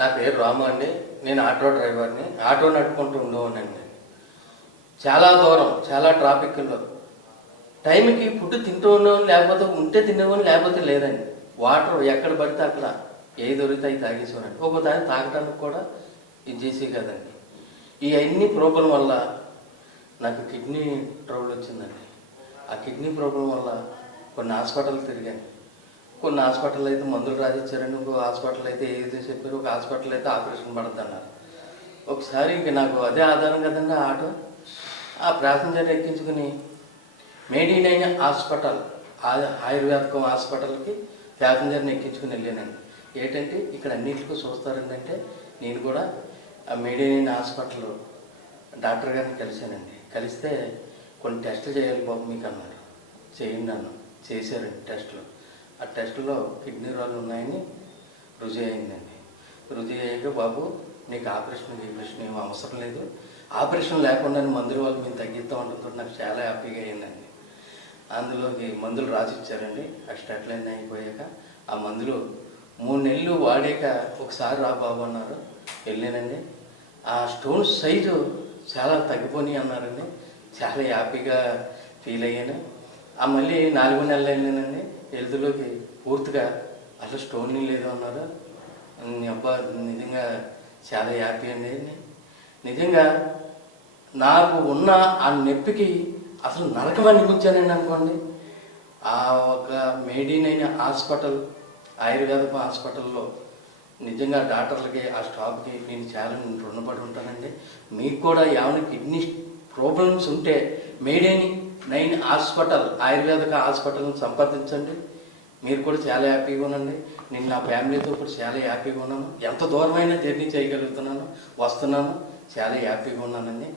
నా పేరు రాము అండి. నేను ఆటో డ్రైవర్ని. ఆటో నడుపుకుంటూ ఉండేవాడినండి. చాలా దూరం, చాలా ట్రాఫిక్లో టైంకి ఫుడ్ తింటూ ఉండేవాడిని, లేకపోతే ఉంటే తినేవాడిని, లేకపోతే లేదండి. వాటర్ ఎక్కడ పడితే అక్కడ ఏది దొరికితే అవి తాగేసేవాడిని. ఒక్కోసారి తాగడానికి కూడా ఇది చేసే కదండి. ఇవన్నీ ప్రాబ్లం వల్ల నాకు కిడ్నీ ట్రబుల్ వచ్చిందండి. ఆ కిడ్నీ ప్రాబ్లం వల్ల కొన్ని హాస్పిటల్ తిరిగాను. కొన్ని హాస్పిటల్ అయితే మందులు రాసిచ్చారండి, ఇంకో హాస్పిటల్ అయితే ఏదో చెప్పారు, ఒక హాస్పిటల్ అయితే ఆపరేషన్ పడుతున్నారు. ఒకసారి ఇంక నాకు అదే ఆధారం కదండి ఆటో. ఆ ప్యాసింజర్ ఎక్కించుకుని మేడీనైన్ హాస్పిటల్, ఆయుర్వేదకం హాస్పిటల్కి ప్యాసింజర్ని ఎక్కించుకుని వెళ్ళానండి. ఏంటంటే ఇక్కడ అన్నింటికి చూస్తారండి. అంటే నేను కూడా ఆ మేడీనైన్ హాస్పిటల్ డాక్టర్ గారిని కలిశానండి. కలిస్తే కొన్ని టెస్టులు చేయాలి బాబు మీకు అన్నారు. చేయండి అన్న. చేశారండి టెస్టులు. ఆ టెస్టులో కిడ్నీ రాళ్ళు ఉన్నాయని రుజువు అయిందండి. రుజువు అయ్యాక బాబు నీకు ఆపరేషన్ ఏం అవసరం లేదు, ఆపరేషన్ లేకుండా మందుల వాళ్ళు మేము తగ్గిస్తాం అంటుంటే నాకు చాలా హ్యాపీగా అయిందండి. అందులోకి మందులు రాసిచ్చారండి. ఆ స్టెట్లైన్ అయిపోయాక ఆ మందులు 3 నెలలు వాడాక ఒకసారి రా బాబు అన్నారు. వెళ్ళానండి. ఆ స్టోన్ సైజు చాలా తగ్గిపోయి అన్నారండి. చాలా హ్యాపీగా ఫీల్ అయ్యాను. ఆ మళ్ళీ 4 నెలలు వెళ్ళానండి. హెల్త్లోకి పూర్తిగా అసలు స్టోన్ లేదు అన్నారు. అబ్బా నిజంగా చాలా హ్యాపీ అండి. నిజంగా నాకు ఉన్న ఆ నొప్పికి అసలు నరకం అనిపించానండి అనుకోండి. ఆ ఒక మేడీనైన్ హాస్పిటల్, ఆయుర్వేద హాస్పిటల్లో నిజంగా డాక్టర్లకి, ఆ స్టాఫ్కి నేను చాలా రుణపడి ఉంటానండి. మీకు కూడా ఏమైనా కిడ్నీ ప్రాబ్లమ్స్ ఉంటే మేడీనైన్ హాస్పిటల్, ఆయుర్వేదిక హాస్పిటల్ని సంప్రదించండి. మీరు కూడా చాలా హ్యాపీగా ఉండండి. నేను నా ఫ్యామిలీతో కూడా చాలా హ్యాపీగా ఉన్నాను. ఎంత దూరమైనా జర్నీ చేయగలుగుతున్నాను, వస్తున్నాను. చాలా హ్యాపీగా ఉన్నానండి.